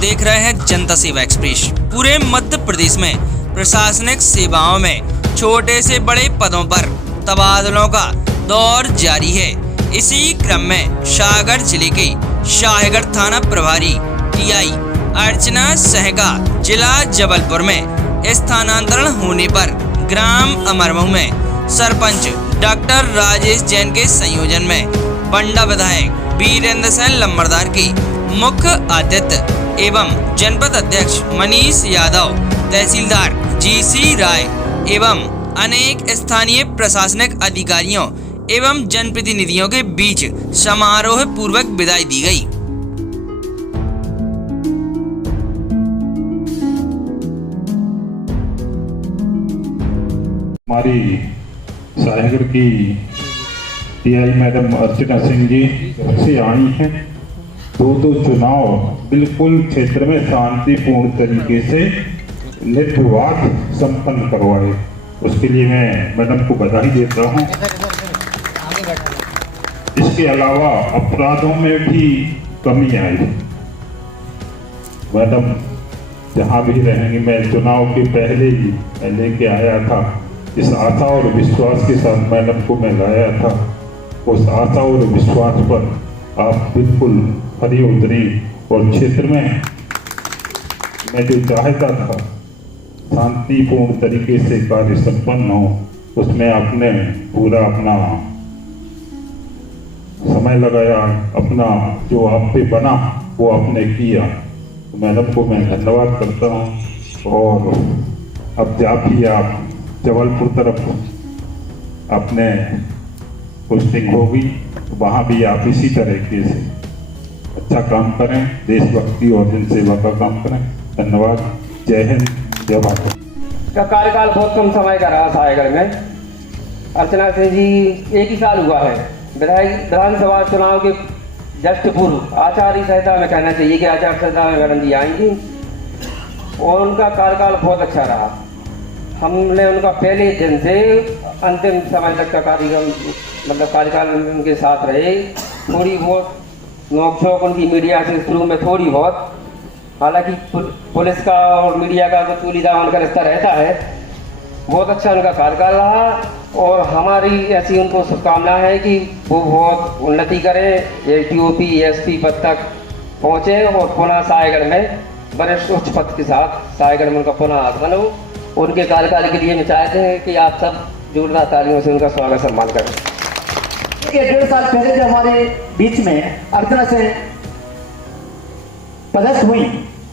देख रहे हैं जनता सेवा एक्सप्रेस। पूरे मध्य प्रदेश में प्रशासनिक सेवाओं में छोटे से बड़े पदों पर तबादलों का दौर जारी है। इसी क्रम में सागर जिले के शाहगढ़ थाना प्रभारी टीआई अर्चना सिंह का जिला जबलपुर में स्थानांतरण होने पर ग्राम अमरमऊ में सरपंच डॉक्टर राजेश जैन के संयोजन में बंडा विधायक वीरेंद्र सिंह लंबरदार की मुख्य आतिथ्य एवं जनपद अध्यक्ष मनीष यादव, तहसीलदार जीसी राय एवं अनेक स्थानीय प्रशासनिक अधिकारियों एवं जनप्रतिनिधियों के बीच समारोह पूर्वक विदाई दी गई। हमारी सागर की टीआई मैडम अर्चना सिंह जी से आई हैं। दो चुनाव बिल्कुल क्षेत्र में शांतिपूर्ण तरीके से निर्विवाद संपन्न करवाए, उसके लिए मैं मैडम को बधाई देता हूं। इसके अलावा अपराधों में भी कमी आई। मैडम जहां भी रहेंगी, मैं चुनाव के पहले ही लेके आया था, इस आशा और विश्वास के साथ मैडम को मैं लाया था। उस आशा और विश्वास पर आप बिल्कुल खरी उतरी और क्षेत्र में मैं जो चाहता था शांतिपूर्ण तरीके से कार्य संपन्न हो, उसमें आपने पूरा अपना समय लगाया, अपना जो आप पे बना वो आपने किया। तो मैडम को मैं धन्यवाद करता हूँ। और अब जब भी आप जबलपुर तरफ अपने पोस्टिंग होगी, वहाँ भी आप इसी तरीके से अच्छा काम करें, देशभक्ति और जनसेवा का काम करें। धन्यवाद। जय हिंद, जय भारत। का कार्यकाल बहुत कम समय का रहा सागर में। अर्चना सिंह जी एक ही साल हुआ है। विधानसभा चुनाव के जस्ट पूर्व आचार्य संहिता में कहना चाहिए कि आचार संहिता में मैडम जी आएंगी और उनका कार्यकाल बहुत अच्छा रहा। हमने उनका पहले दिन से अंतिम समय तक का कार्यकाल उनके साथ रहे। थोड़ी बहुत नोकझोंक उनकी मीडिया से शुरू में थोड़ी बहुत, हालांकि पुलिस का और मीडिया का तो चूली दामन का रिश्ता रहता है। बहुत अच्छा उनका कार्यकाल रहा और हमारी ऐसी उनको शुभकामना है कि वो बहुत उन्नति करें, एटीओपी एसपी पद तक पहुँचे और पुनः सायगढ़ में वरिष्ठ उच्च पद के साथ सायगढ़ में उनका पुनः आगमन हो। उनके कार्यकाल के लिए मैं चाहते हैं कि आप सब जोरदार तालियों से उनका स्वागत सम्मान करें। 1.5 साल पहले जब हमारे बीच में अर्चना से पदस्थ हुई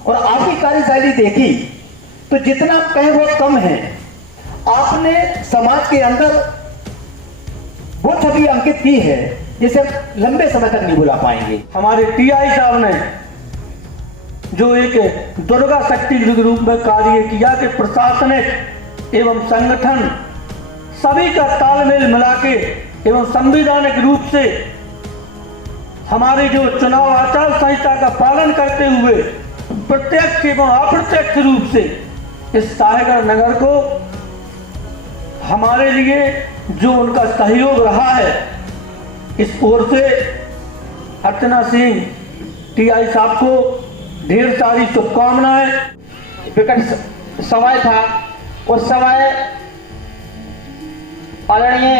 और आपकी कार्यशैली देखी तो जितना कहें बहुत कम है। आपने समाज के अंदर वो छवि अंकित की है जिसे लंबे समय तक नहीं भुला पाएंगे। हमारे टीआई साहब ने जो एक दुर्गा शक्ति के रूप में कार्य किया कि प्रशासनिक एवं संगठन सभी का तालमेल मिला के एवं संवैधानिक रूप से हमारे जो चुनाव आचार संहिता का पालन करते हुए प्रत्यक्ष एवं अप्रत्यक्ष रूप से इस सायगढ़ नगर को हमारे लिए जो उनका सहयोग रहा है, इस ओर से अर्चना सिंह टीआई साहब को ढेर सारी शुभकामनाएं। विकट समय था, उस समय आदरणीय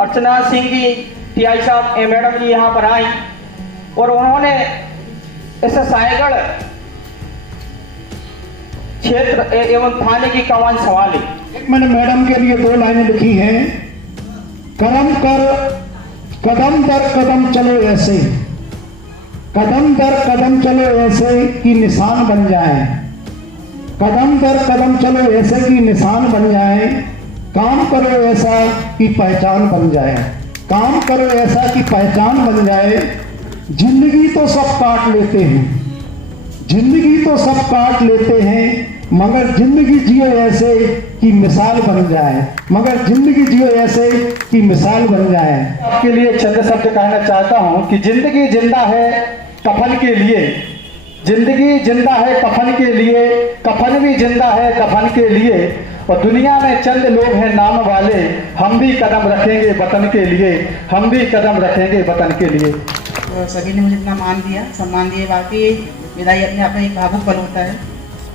अर्चना सिंह जी टीआई साहब मैडम जी यहाँ पर आई और उन्होंने इस सायगढ़ क्षेत्र एवं थाने की कमान संभाली। मैंने मैडम के लिए 2 लाइनें लिखी हैं। कर्म कर कदम दर कदम चलो ऐसे, कदम दर कदम चलो ऐसे कि निशान बन जाए, कदम दर कदम चलो ऐसे कि निशान बन जाए, काम करो ऐसा कि पहचान बन जाए, काम करो ऐसा कि पहचान बन जाए। जिंदगी तो सब काट लेते हैं, जिंदगी तो सब काट लेते हैं, मगर जिंदगी जियो ऐसे कि मिसाल बन जाए, मगर जिंदगी जियो ऐसे कि मिसाल बन जाए। आपके लिए चंद शब्द कहना चाहता हूं कि जिंदगी जिंदा है कफन के लिए, जिंदगी जिंदा है कफन के लिए, कफन भी जिंदा है कफन के लिए। और दुनिया में चंद लोग हैं नाम वाले, हम भी कदम रखेंगे वतन के लिए, हम भी कदम रखेंगे वतन के लिए। सभी ने मुझे इतना मान दिया, सम्मान दिया। बाकी विदाई अपने आप में एक भावुक पल होता है।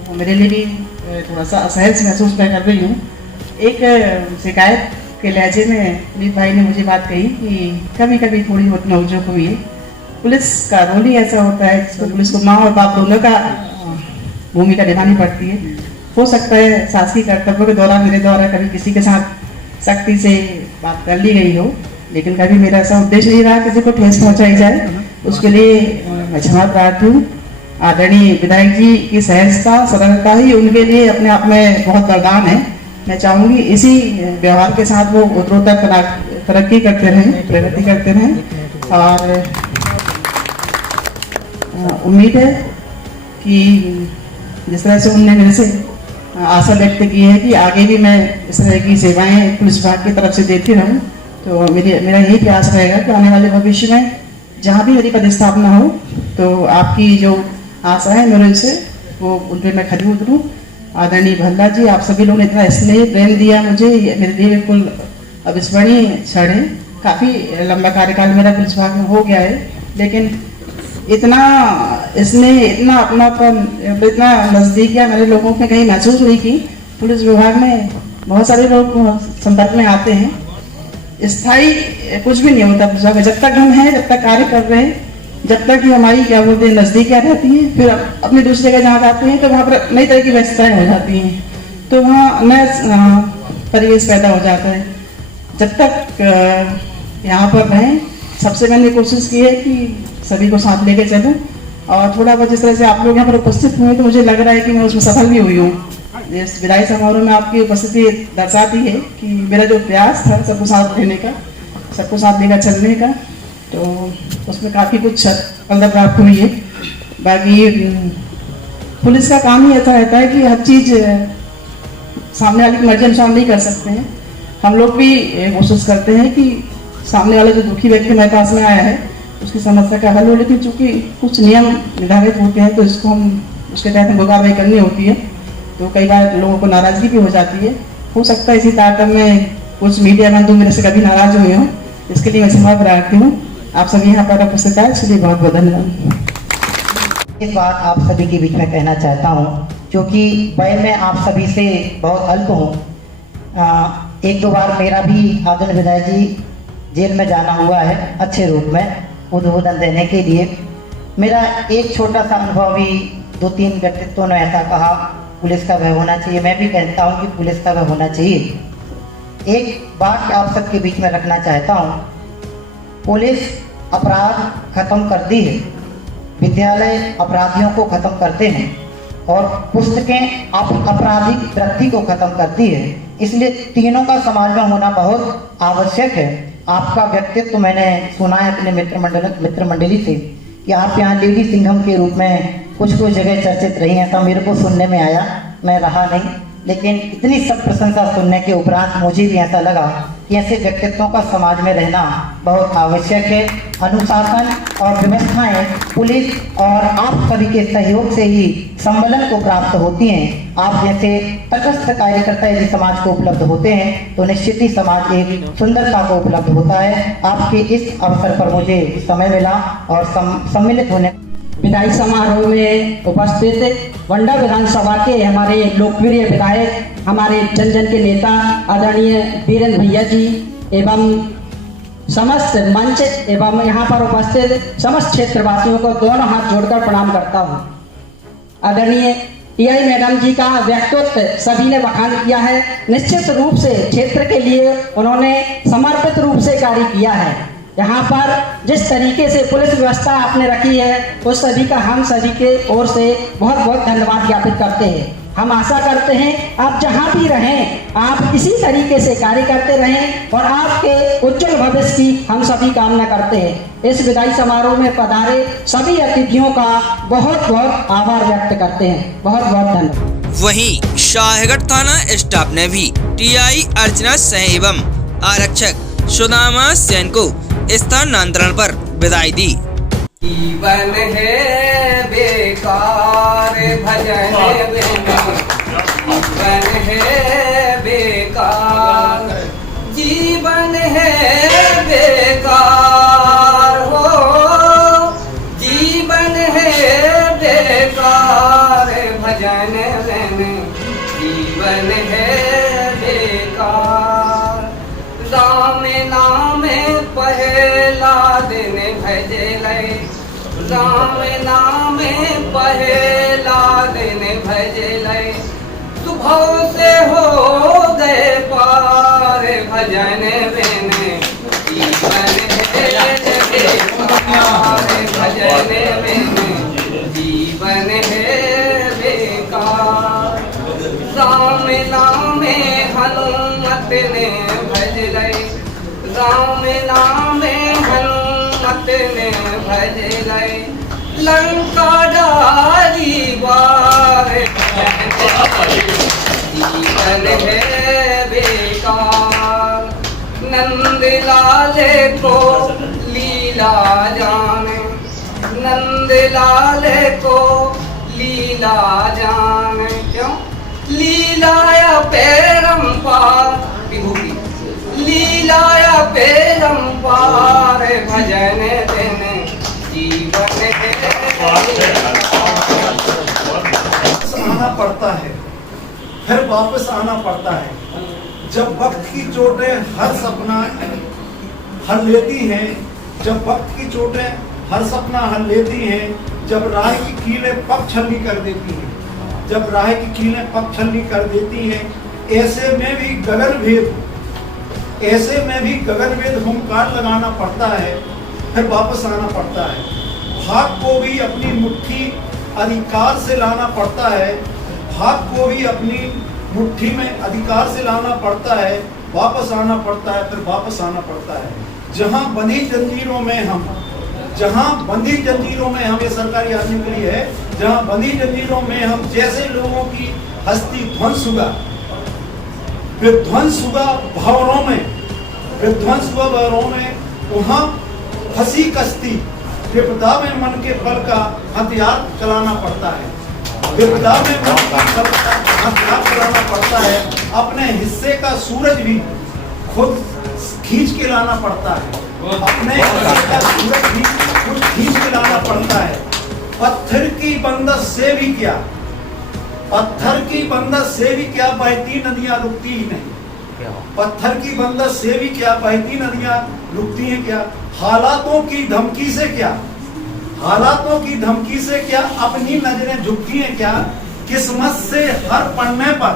तो मेरे लिए भी थोड़ा सा असहज महसूस मैं कर रही हूँ। एक शिकायत के लहजे में पुलिस भाई ने मुझे बात कही कि कभी कभी थोड़ी बहुत नोकझोंक हुई है। पुलिस का रोल ही ऐसा होता है जिसको पुलिस को माँ और बाप दोनों का भूमिका निभानी पड़ती है। हो सकता है शासकीय कर्तव्यों के दौरान मेरे द्वारा कभी किसी के साथ सख्ती से बात कर ली गई हो, लेकिन कभी मेरा ऐसा उद्देश्य नहीं रहा किसी को ठेस पहुंचाई जाए। उसके लिए मैं क्षमा प्रार्थी हूँ। आदरणीय विधायक जी की सहजता सरलता ही उनके लिए अपने आप में बहुत वरदान है। मैं चाहूँगी इसी व्यवहार के साथ वो उत्तरोत्तर तरक्की करते रहें, प्रगति करते रहें। और उम्मीद है कि जिस तरह से उनने मेरे से आशा व्यक्त की है कि आगे भी मैं इस तरह की सेवाएं पुलिस विभाग की तरफ से देती रहूं, तो मेरा यही प्रयास रहेगा कि आने वाले भविष्य में जहां भी मेरी पदस्थापना हो तो आपकी जो आशा है मेरे से वो उन पर मैं खरी उतरूँ। आदरणीय भल्ला जी, आप सभी लोगों ने इतना स्नेह प्रेम दिया मुझे, मेरे लिए बिल्कुल अविस्मरणीय क्षण है। काफ़ी लंबा कार्यकाल मेरा पुलिस विभाग में हो गया है, लेकिन इतना स्नेह, इतना अपनापन, इतना नज़दीकियाँ मैंने लोगों में कहीं महसूस नहीं की। पुलिस विभाग में बहुत सारे लोग संपर्क में आते हैं, स्थायी कुछ भी नहीं होता पुलिस विभाग में। जब तक हम हैं, जब तक कार्य कर रहे हैं, जब तक कि हमारी क्या बोलते हैं नज़दीकियाँ रहती हैं, फिर अपने दूसरे जगह जहाँ जाते हैं तो वहाँ पर नई तरह की व्यस्तताएँ हो जाती हैं, तो वहाँ नया परिवेश पैदा हो जाता है। जब तक यहाँ पर रहें, सबसे मैंने कोशिश की है कि सभी को साथ लेके चलूं, और थोड़ा बहुत जिस तरह से आप लोग यहाँ पर उपस्थित हुए तो मुझे लग रहा है कि मैं उसमें सफल भी हुई हूँ। इस विदाई समारोह में आपकी उपस्थिति दर्शाती है कि मेरा जो प्रयास था सबको साथ लेने का, सबको साथ लेकर चलने का, तो उसमें काफ़ी कुछ सफलता प्राप्त हुई है। बाकी पुलिस का काम ही ऐसा रहता है कि हर चीज़ सामने वाले की मर्जी अनुसार नहीं कर सकते हैं। हम लोग भी कोशिश करते हैं कि सामने वाला जो दुखी व्यक्ति हमारे पास में आया है उसकी समस्या का हल हो, लेकिन चूंकि कुछ नियम निर्धारित होते हैं तो इसको हम उसके तहत हमको कार्रवाई करनी होती है, तो कई बार लोगों को नाराज़गी भी हो जाती है। हो सकता है इसी तारतम्य में कुछ मीडिया बंधु मेरे से कभी नाराज हुए हों, इसके लिए मैं क्षमा प्रार्थी हूँ। आप सभी यहाँ पर उपस्थित आए, इसलिए बहुत बहुत धन्यवाद। एक बात आप सभी के बीच में कहना चाहता हूँ, क्योंकि वह मैं आप सभी से बहुत अल्प हूँ। एक दो बार मेरा भी आदरणीय विधायक जी जेल में जाना हुआ है अच्छे रूप में उद्बोधन देने के लिए। मेरा एक छोटा सा अनुभव भी 2-3 व्यक्तित्वों ने ऐसा कहा पुलिस का भय होना चाहिए। मैं भी कहता हूँ कि पुलिस का भय होना चाहिए। एक बात आप सबके बीच में रखना चाहता हूँ, पुलिस अपराध खत्म करती है, विद्यालय अपराधियों को खत्म करते हैं, और पुस्तकें आपराधिक वृत्ति को खत्म करती है। इसलिए तीनों का समाज में होना बहुत आवश्यक है। आपका व्यक्तित्व मैंने सुना है अपने मित्र मंडली से कि आप यहाँ लेडी सिंघम के रूप में कुछ जगह चर्चित रही हैं, ऐसा मेरे को सुनने में आया, मैं रहा नहीं, लेकिन इतनी सब प्रशंसा सुनने के उपरांत मुझे भी ऐसा लगा कि ऐसे व्यक्तित्वों का समाज में रहना बहुत आवश्यक है। अनुशासन और व्यवस्थाएं पुलिस और आप सभी के सहयोग से ही सम्मेलन को प्राप्त होती हैं। आप जैसे तटस्थ कार्यकर्ता यदि समाज को उपलब्ध होते हैं तो निश्चित ही समाज एक सुंदरता को उपलब्ध होता है। आपके इस अवसर पर मुझे समय मिला और सम्मिलित होने विदाई समारोह में उपस्थित वंडा विधानसभा के हमारे लोकप्रिय विधायक, हमारे जन जन के नेता आदरणीय वीरेंद्र भैया जी एवं समस्त मंच एवं यहाँ पर उपस्थित समस्त क्षेत्रवासियों को दोनों हाथ जोड़कर प्रणाम करता हूँ। आदरणीय टीआई मैडम जी का व्यक्तित्व सभी ने बखान किया है। निश्चित रूप से क्षेत्र के लिए उन्होंने समर्पित रूप से कार्य किया है। यहाँ पर जिस तरीके से पुलिस व्यवस्था आपने रखी है उस सभी का हम सभी के ओर से बहुत बहुत धन्यवाद ज्ञापित करते हैं। हम आशा करते हैं आप जहाँ भी रहें आप इसी तरीके से कार्य करते रहें और आपके उज्जवल भविष्य की हम सभी कामना करते हैं। इस विदाई समारोह में पधारे सभी अतिथियों का बहुत बहुत आभार व्यक्त करते हैं। बहुत बहुत धन्यवाद। वहीं शाहगढ़ थाना स्टाफ ने भी टीआई अर्चना सिंह एवं आरक्षक सुदामा सेन को स्थानांतरण पर विदाई दी। जीवन है बेकार भजन बिना, जीवन है बेकार, जीवन है बेकार हो, जीवन है बेकार। भजले राम नाम पहला दिन भजले सुबह से हो गए पार भजन बिन जीवन है बेकार भजन बिन जीवन है बेकार राम नाम हनुमत ने भजले राम नाम हनुमत ने भजले लंका डाली बार जीवन है बेकार नंद लाल को लीला जाने नंद लाल को लीला जाने क्यों लीलाया पेरंपार विभूति लीलाया पेरंपार भजन दिन जीवन आना पड़ता है, फिर वापस आना पड़ता है। जब वक्त की चोटें हर सपना हर लेती हैं, जब वक्त की चोटें हर सपना हर लेती हैं, जब राह की कीलें पग छलनी कर देती हैं, जब राह की कीलें पग छलनी कर देती हैं, ऐसे में भी गगन भेद हुंकार लगाना पड़ता है, फिर वापस आना पड़ता है। भाग को भी अपनी मुट्ठी अधिकार से लाना पड़ता है, भाग को भी अपनी मुट्ठी में अधिकार से लाना पड़ता है, वापस आना पड़ता है, फिर वापस आना पड़ता है। जहां बंधी जंजीरों में हम ये सरकारी आदमी के लिए है, जहां बंधी जंजीरों में हम जैसे लोगों की हस्ती ध्वंस हुआ भंवरों में वहां फंसी कश्ती विपदा में मन के बल का हथियार चलाना पड़ता है, विपदा में मन के बल का हथियार चलाना पड़ता है। अपने हिस्से का सूरज भी खुद खींच के लाना पड़ता है, अपने हिस्से का सूरज भी खुद खींच के लाना पड़ता है। पत्थर की बंदश से भी क्या बहती नदियां रुकती ही नहीं, पत्थर की बंदश से भी क्या बहती नदियां रुकती हैं क्या। हालातों की धमकी से क्या अपनी नजरें झुकती हैं क्या। किस्मत से हर पन्ने पर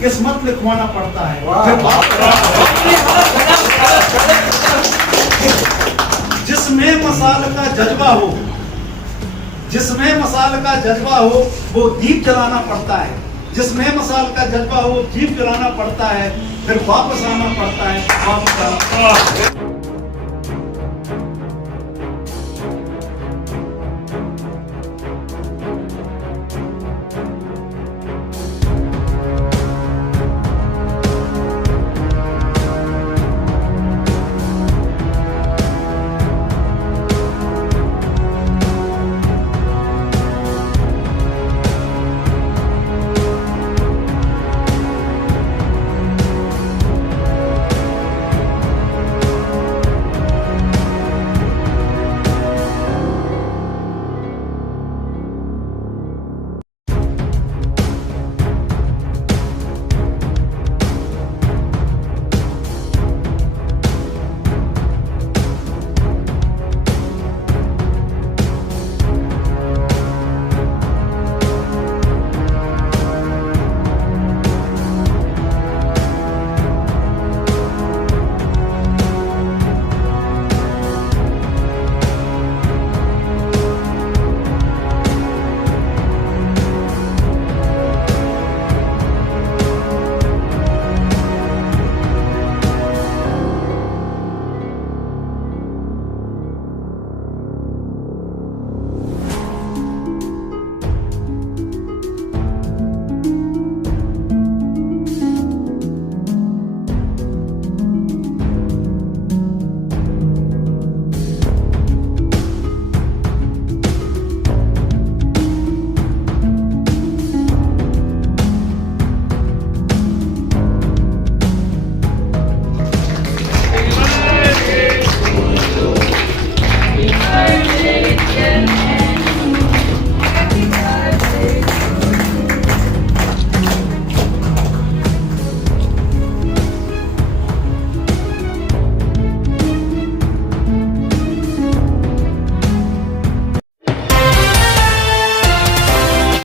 किस्मत लिखवाना पड़ता है। जिसमें मसाल का जज्बा हो वो दीप जलाना पड़ता है, जिसमें मसाल का जज्बा हो दीप जलाना पड़ता है, फिर वापस आना पड़ता है।